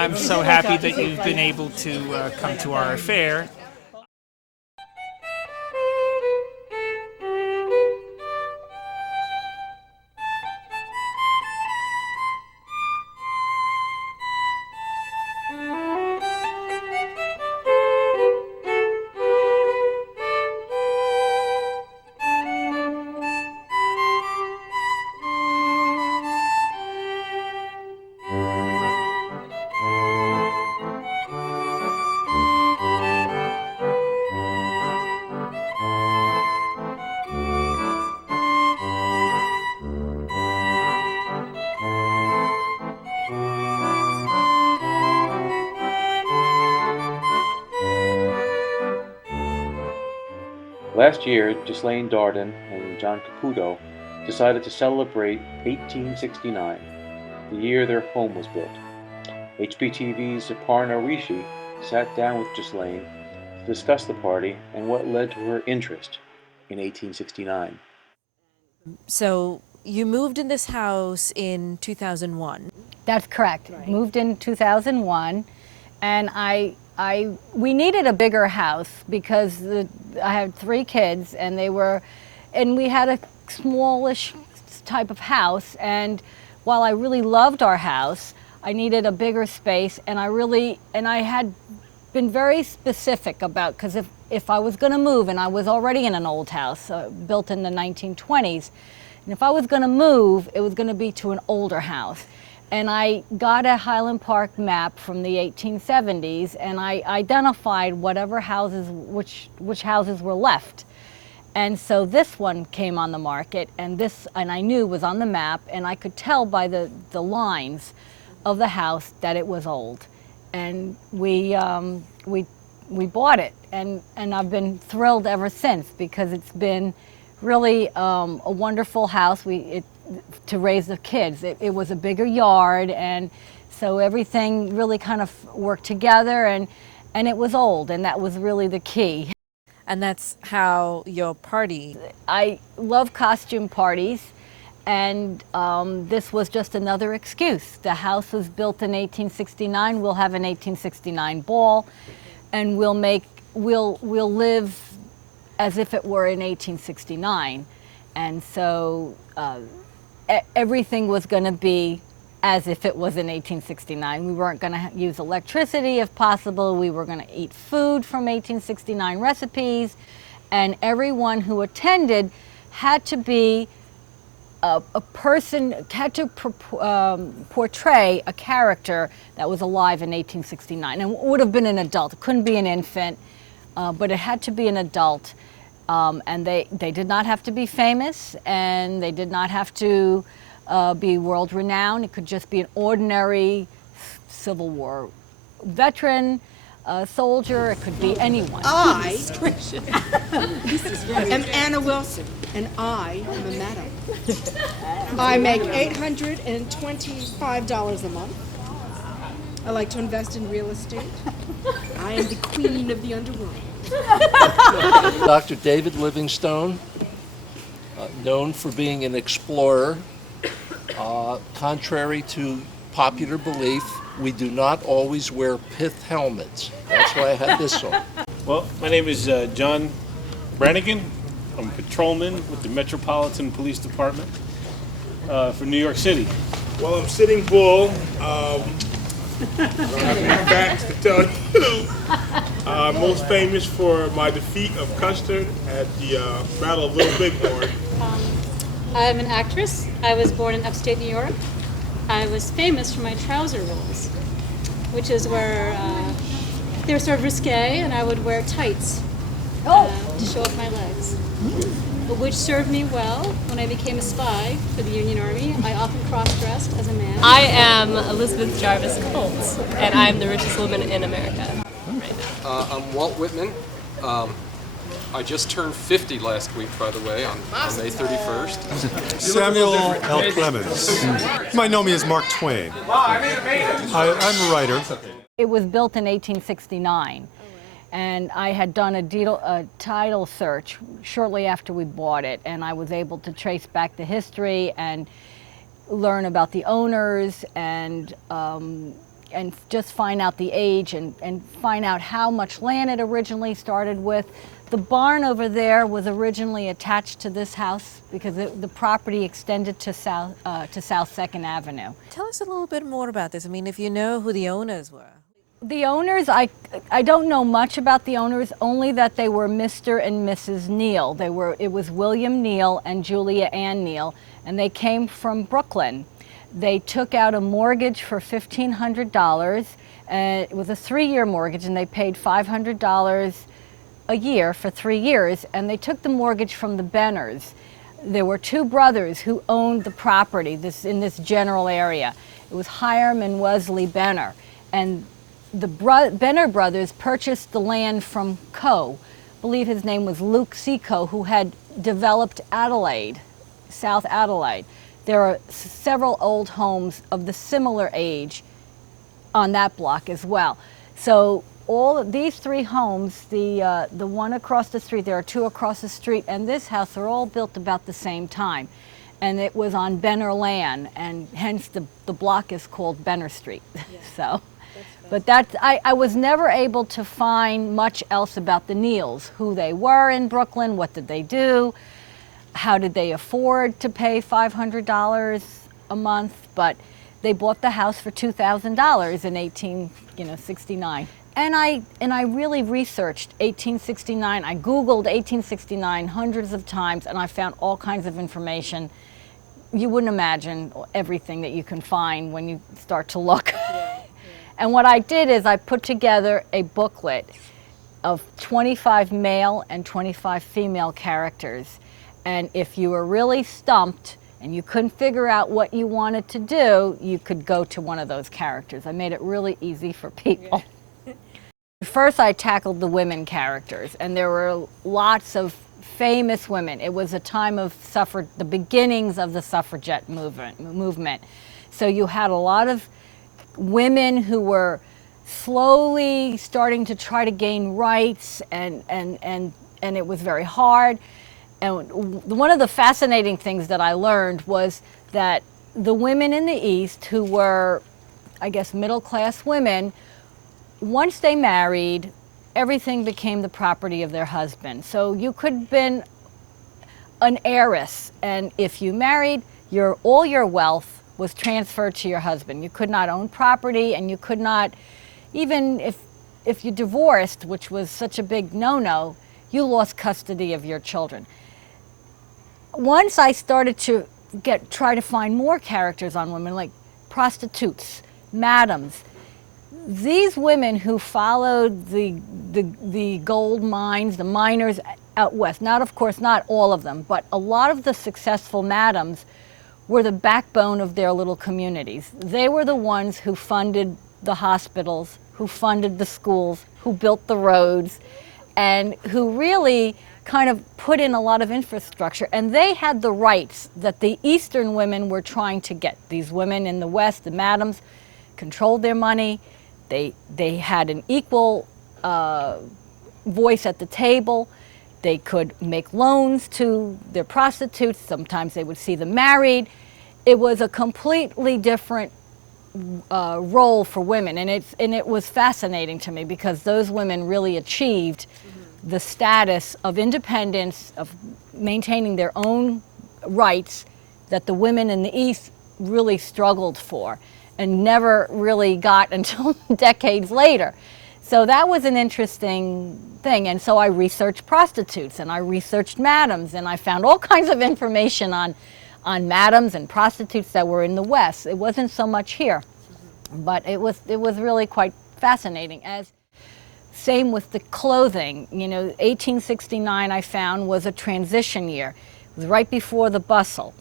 I'm so happy that you've been able to come to our affair. Last year, Ghislaine Darden and John Caputo decided to celebrate 1869, the year their home was built. HPTV's Aparna Rishi sat down with Ghislaine to discuss the party and what led to her interest in 1869. So you moved in this house in 2001. That's correct. Right. Moved in 2001, and we needed a bigger house because I had 3 kids, and we had a smallish type of house. And while I really loved our house, I needed a bigger space, and I had been very specific about, because if I was going to move, and I was already in an old house built in the 1920s, and if I was going to move, it was going to be to an older house. And I got a Highland Park map from the 1870s, and I identified whatever houses, which houses were left. And so this one came on the market, and I knew was on the map, and I could tell by the lines of the house that it was old. And we bought it, and I've been thrilled ever since, because it's been really a wonderful house. To raise the kids. It was a bigger yard, and so everything really kind of worked together, and it was old, and that was really the key. And that's how your party. I love costume parties, and this was just another excuse. The house was built in 1869. We'll have an 1869 ball, and we'll live as if it were in 1869. And so everything was going to be as if it was in 1869. We weren't going to use electricity if possible. We were going to eat food from 1869 recipes, and everyone who attended had to be a person, had to portray a character that was alive in 1869, and would have been an adult. It couldn't be an infant, but it had to be an adult. And they did not have to be famous, and they did not have to be world renowned. It could just be an ordinary Civil War veteran, soldier. It could be anyone. I am Anna Wilson, and I am a madam. I make $825 a month. I like to invest in real estate. I am the queen of the underworld. Dr. David Livingstone, known for being an explorer. Contrary to popular belief, we do not always wear pith helmets. That's why I had this on. Well, my name is John Brannigan. I'm a patrolman with the Metropolitan Police Department for New York City. Well, I'm Sitting Bull. I don't have any facts to tell you. Most famous for my defeat of Custer at the Battle of Little Bighorn. I'm an actress. I was born in upstate New York. I was famous for my trouser rolls, which is where they were sort of risque, and I would wear tights to show off my legs, which served me well when I became a spy for the Union Army. I often cross-dressed as a man. I am Elizabeth Jarvis Colt, and I'm the richest woman in America right now. I'm Walt Whitman. I just turned 50 last week, by the way, on May 31st. Samuel L. Clemens. You might know me as Mark Twain. I'm a writer. It was built in 1869, and I had done a title search shortly after we bought it, and I was able to trace back the history and learn about the owners, and and just find out the age and find out how much land it originally started with. The barn over there was originally attached to this house because the property extended to South 2nd Avenue. Tell us a little bit more about this. I mean, if you know who the owners were. The owners, I don't know much about the owners, only that they were Mr. and Mrs. Neal. It was William Neal and Julia Ann Neal, and they came from Brooklyn. They took out a mortgage for $1,500. It was a 3-year mortgage, and they paid $500 a year for 3 years, and they took the mortgage from the Benners. There were 2 brothers who owned the property in this general area. It was Hiram and Wesley Benner, and the Benner brothers purchased the land from Coe. I believe his name was Luke C. Coe, who had developed Adelaide, South Adelaide. There are several old homes of the similar age on that block as well. So all of these 3 homes, the one across the street, there are 2 across the street, and this house are all built about the same time. And it was on Benner land, and hence the block is called Benner Street. Yeah. So. But I was never able to find much else about the Neals, who they were in Brooklyn, what did they do, how did they afford to pay $500 a month, but they bought the house for $2,000 in 1869. And I really researched 1869. I Googled 1869 hundreds of times, and I found all kinds of information. You wouldn't imagine everything that you can find when you start to look. And what I did is I put together a booklet of 25 male and 25 female characters. And if you were really stumped and you couldn't figure out what you wanted to do, you could go to one of those characters. I made it really easy for people. First, I tackled the women characters, and there were lots of famous women. It was a time of the beginnings of the suffragette movement. So you had a lot of women who were slowly starting to try to gain rights, and it was very hard. And one of the fascinating things that I learned was that the women in the East, who were, I guess, middle-class women, once they married, everything became the property of their husband. So you could have been an heiress, and if you married, all your wealth was transferred to your husband. You could not own property, and you could not, even if you divorced, which was such a big no-no, you lost custody of your children. Once I started to try to find more characters on women, like prostitutes, madams, these women who followed the gold mines, the miners out west, of course, not all of them, but a lot of the successful madams were the backbone of their little communities. They were the ones who funded the hospitals, who funded the schools, who built the roads, and who really kind of put in a lot of infrastructure. And they had the rights that the Eastern women were trying to get. These women in the West, the madams, controlled their money. They had an equal voice at the table. They could make loans to their prostitutes. Sometimes they would see them married. It was a completely different role for women, and it was fascinating to me because those women really achieved the status of independence, of maintaining their own rights that the women in the East really struggled for and never really got until decades later. So that was an interesting thing, and so I researched prostitutes, and I researched madams, and I found all kinds of information on madams and prostitutes that were in the West. It wasn't so much here, but it was really quite fascinating. Same with the clothing. 1869 I found was a transition year. It was right before the bustle.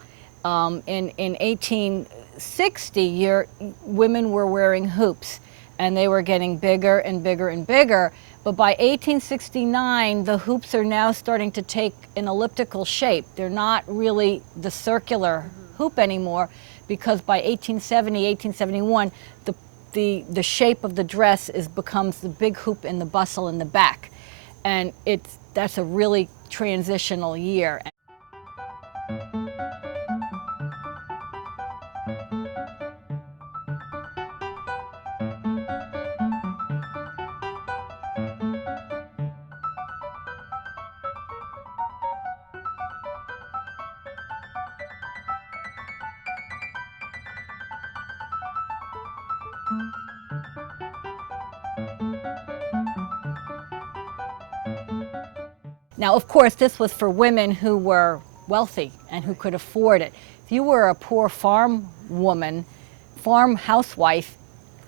In 1860, women were wearing hoops, and they were getting bigger and bigger and bigger. But by 1869, the hoops are now starting to take an elliptical shape. They're not really the circular hoop anymore, because by 1870, 1871, the shape of the dress becomes the big hoop in the bustle in the back. And that's a really transitional year. Now, of course, this was for women who were wealthy and who could afford it. If you were a poor farm woman, farm housewife,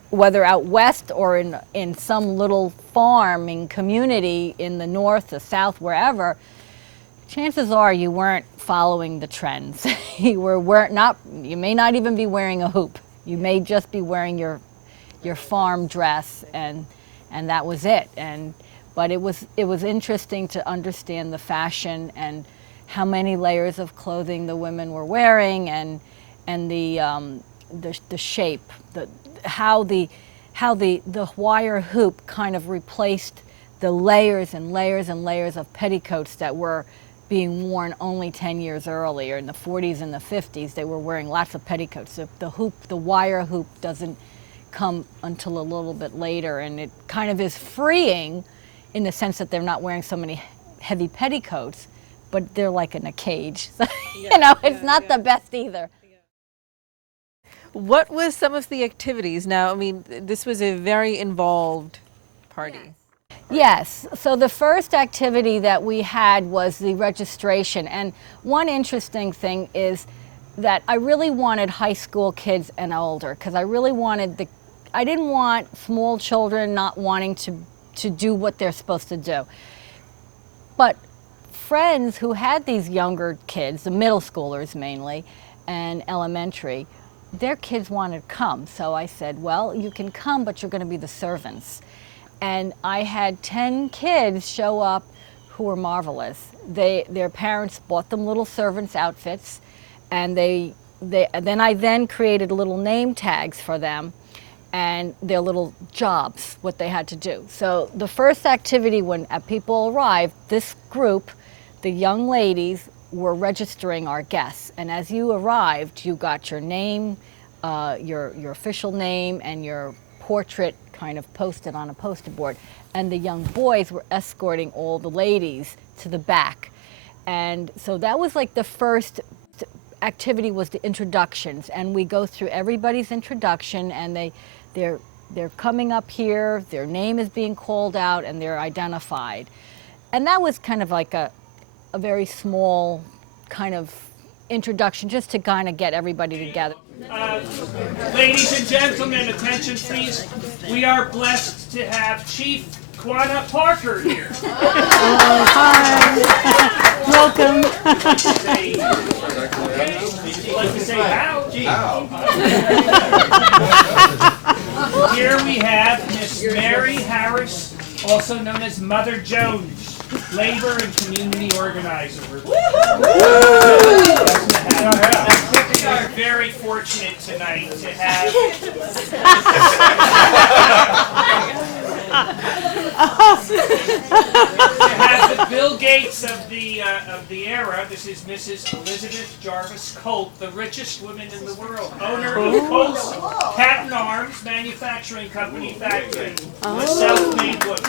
whether out west or in some little farming community in the north, the south, wherever, chances are you weren't following the trends. You may not even be wearing a hoop. You may just be wearing your farm dress, and that was it. But it was interesting to understand the fashion and how many layers of clothing the women were wearing, and the shape, how the wire hoop kind of replaced the layers and layers and layers of petticoats that were being worn only 10 years earlier. In the 40s and the 50s, they were wearing lots of petticoats. The wire hoop doesn't come until a little bit later, and it kind of is freeing in the sense that they're not wearing so many heavy petticoats, but they're like in a cage. So, it's not the best either. What was some of the activities? Now, I mean, this was a very involved party. Yes, so the first activity that we had was the registration, and one interesting thing is that I really wanted high school kids and older, because I didn't want small children not wanting to do what they're supposed to do. But friends who had these younger kids, the middle schoolers mainly, and elementary, their kids wanted to come. So I said, well, you can come, but you're going to be the servants. And I had 10 kids show up who were marvelous. Their parents bought them little servants' outfits, and then I created little name tags for them and their little jobs, what they had to do. So the first activity when people arrived, this group, the young ladies, were registering our guests. And as you arrived, you got your name, your official name, and your portrait kind of posted on a poster board. And the young boys were escorting all the ladies to the back. And so that was like the first activity, was the introductions. And we go through everybody's introduction, and they're coming up here, their name is being called out, and they're identified. And that was kind of like a very small kind of introduction, just to kind of get everybody together. Ladies and gentlemen, attention please. We are blessed to have Chief Quanah Parker here. Oh, hi. Welcome. I'd like to say how. Here we have Miss Mary Harris, also known as Mother Jones, labor and community organizer. We are very fortunate tonight to have the Bill Gates of the era. This is Mrs. Elizabeth Jarvis Colt, the richest woman in the world, owner of Colt's Patent Arms Manufacturing Company factory, a self-made woman.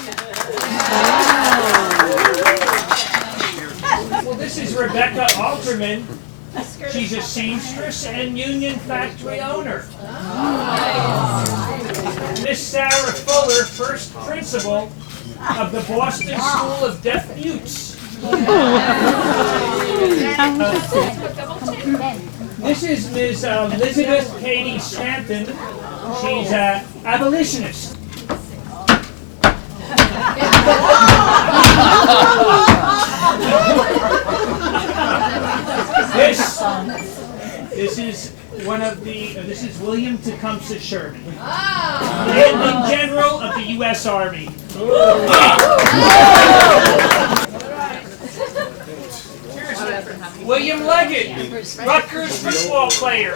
Well, this is Rebecca Alterman. She's a seamstress and union factory owner. Miss Sarah Fuller, first principal of the Boston School of Deaf Mutes. This is Ms. Elizabeth Katie Stanton. She's an abolitionist. This is one of the, this is William Tecumseh Sherman, Commanding General of the U.S. Army. William Leggett, Rutgers football player.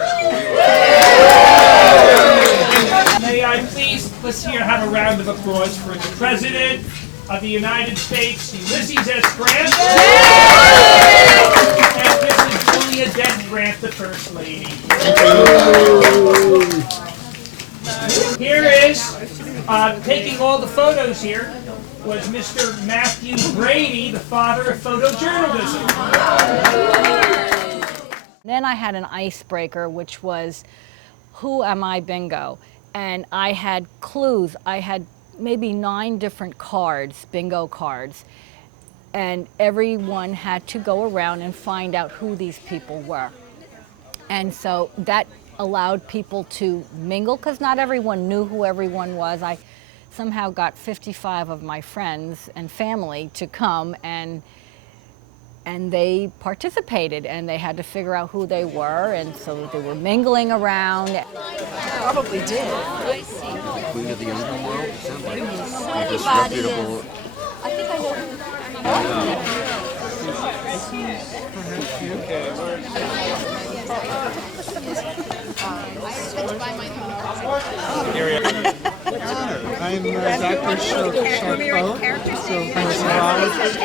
May I please, let's here have a round of applause for the President of the United States, Ulysses S. Grant, and Mrs. Julia Dent Grant, the First Lady. Here is, taking all the photos here, was Mr. Matthew Brady, the father of photojournalism. Then I had an icebreaker, which was, who am I bingo? and I had clues. I had maybe 9 different cards, bingo cards, and everyone had to go around and find out who these people were. And so that allowed people to mingle, because not everyone knew who everyone was. I somehow got 55 of my friends and family to come, and they participated, and they had to figure out who they were, and so they were mingling around. Probably did. Queen of the underworld? Sounds like a disreputable. I think I I'm Dr. Sharpo, so personologist.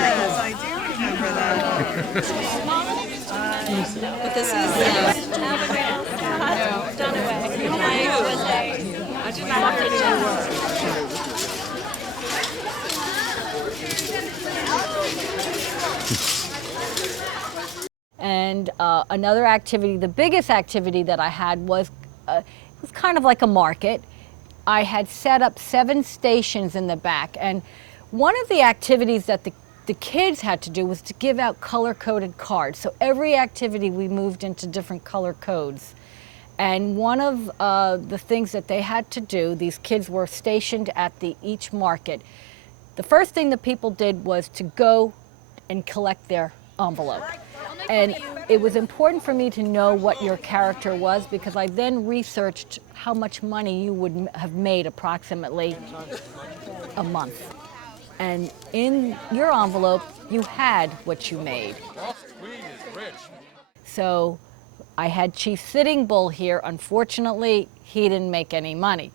Yes, I do remember that. But this is done away. I did not have to do And another activity, the biggest activity that I had was, it was kind of like a market. I had set up 7 stations in the back, and one of the activities that the kids had to do was to give out color-coded cards. So every activity we moved into different color codes. And one of the things that they had to do, these kids were stationed at each market. The first thing the people did was to go and collect their envelope. And it was important for me to know what your character was, because I then researched how much money you would have made approximately a month. And in your envelope, you had what you made. So I had Chief Sitting Bull here. Unfortunately, he didn't make any money.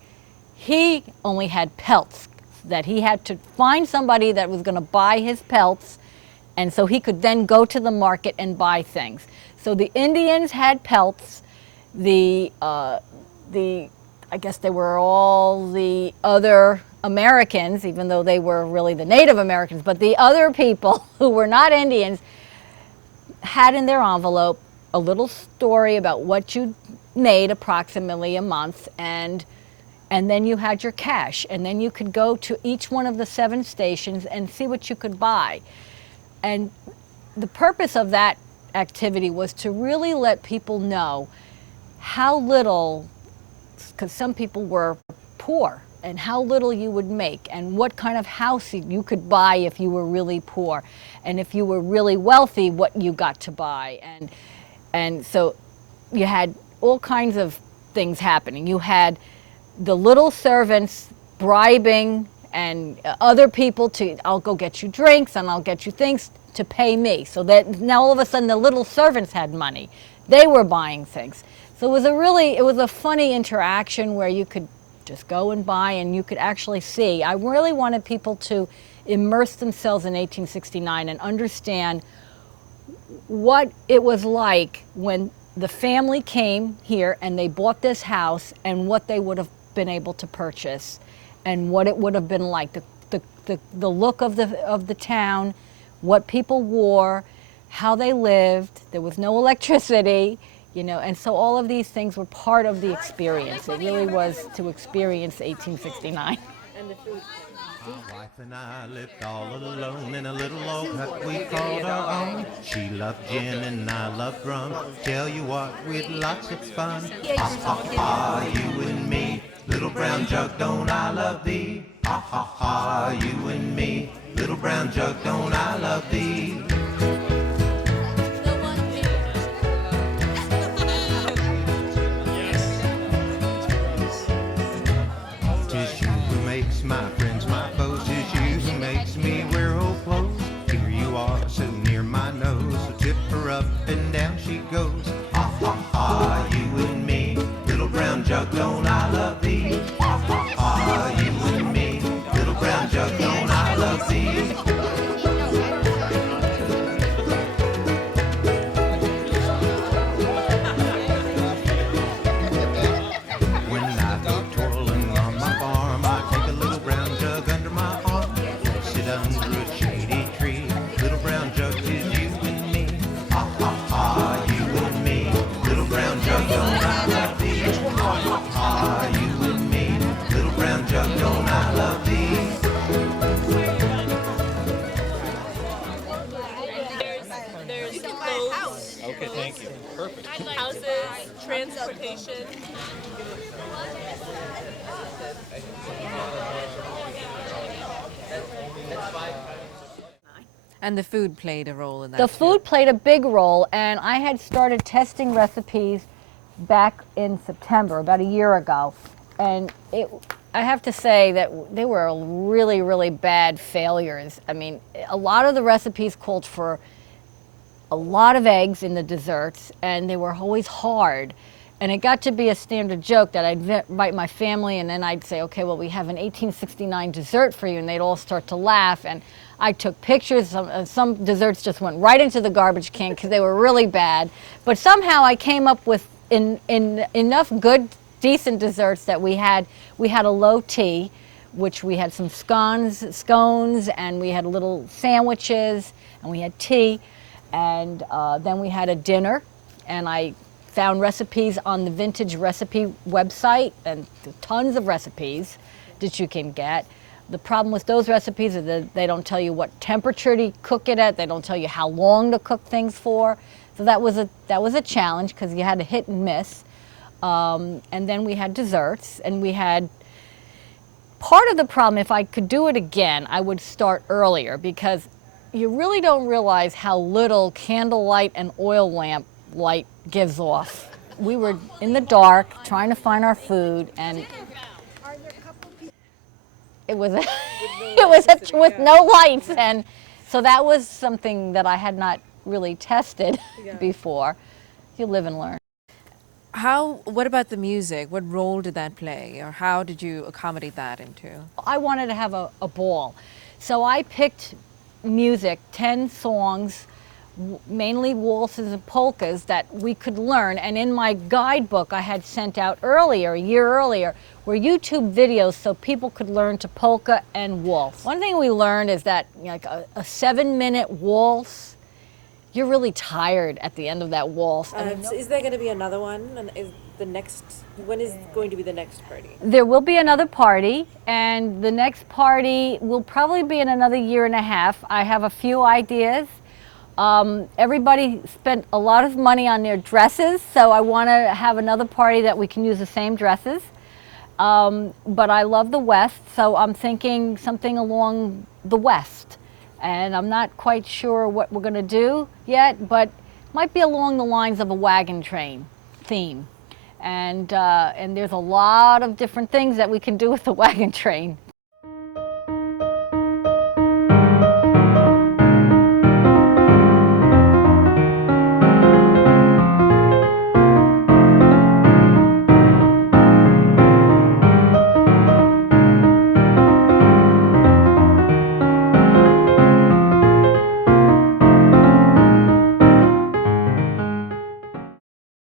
He only had pelts, that he had to find somebody that was going to buy his pelts, and so he could then go to the market and buy things. So the Indians had pelts. I guess they were all the other Americans, even though they were really the Native Americans, but the other people who were not Indians had in their envelope a little story about what you made approximately a month, and then you had your cash, and then you could go to each one of the 7 stations and see what you could buy. And the purpose of that activity was to really let people know how little, because some people were poor, and how little you would make, and what kind of house you could buy if you were really poor, and if you were really wealthy, what you got to buy. And so you had all kinds of things happening. You had the little servants bribing and other people to, I'll go get you drinks and I'll get you things to pay me. So that now all of a sudden the little servants had money. They were buying things. So it was a funny interaction where you could just go and buy, and you could actually see. I really wanted people to immerse themselves in 1869 and understand what it was like when the family came here and they bought this house, and what they would have been able to purchase, and what it would have been like, the look of the town, what people wore, how they lived. There was no electricity, you know, and so all of these things were part of the experience. It really was to experience 1869. My wife and I lived all alone in a little old hut we called our own. She loved gin and I loved rum. Tell you what, we'd lots of fun. Ha ha ha, you and me, little brown jug, don't I love thee? Ha ha ha, you and me, little brown jug, don't I love thee? Tis you who makes my friends my foes. Tis you who makes me wear old clothes. Here you are, so near my nose. So tip her up and down she goes. Ha ha ha, you and me, little brown jug, don't I love thee? Ha ha ha, you and me, little brown jug, don't I love thee? Under a shady tree, little brown jug, is you and me. Ha ha ha, you and me. Okay, thank you. Perfect. Houses, transportation. And the food played a role in that. The food played a big role, and I had started testing recipes back in September, about a year ago. And I have to say that they were really, really bad failures. I mean, a lot of the recipes called for a lot of eggs in the desserts, and they were always hard. And it got to be a standard joke that I'd invite my family, and then I'd say, okay, well, we have an 1869 dessert for you, and they'd all start to laugh. And I took pictures. Some desserts just went right into the garbage can because they were really bad. But somehow I came up with enough good, decent desserts that we had a low tea, which we had some scones, and we had little sandwiches, and we had tea. And then we had a dinner, and I found recipes on the Vintage Recipe website, and tons of recipes that you can get. The problem with those recipes is that they don't tell you what temperature to cook it at. They don't tell you how long to cook things for. So that was a challenge because you had to hit and miss. And then we had desserts, and we had part of the problem. If I could do it again, I would start earlier because you really don't realize how little candlelight and oil lamp light gives off. We were in the dark trying to find our food, and it was with no lights, and so that was something that I had not really tested before. You live and learn. What about the music? What role did that play, or how did you accommodate that into? I wanted to have a ball, so I picked music, 10 songs, mainly waltzes and polkas that we could learn. And in my guidebook I had sent out earlier, a year earlier, were YouTube videos so people could learn to polka and waltz. One thing we learned is that like a 7-minute waltz, you're really tired at the end of that waltz. Is there going to be another one? And when is going to be the next party? There will be another party, and the next party will probably be in another year and a half. I have a few ideas. Everybody spent a lot of money on their dresses, so I want to have another party that we can use the same dresses. But I love the West, so I'm thinking something along the West. And I'm not quite sure what we're going to do yet, but might be along the lines of a wagon train theme. And there's a lot of different things that we can do with the wagon train.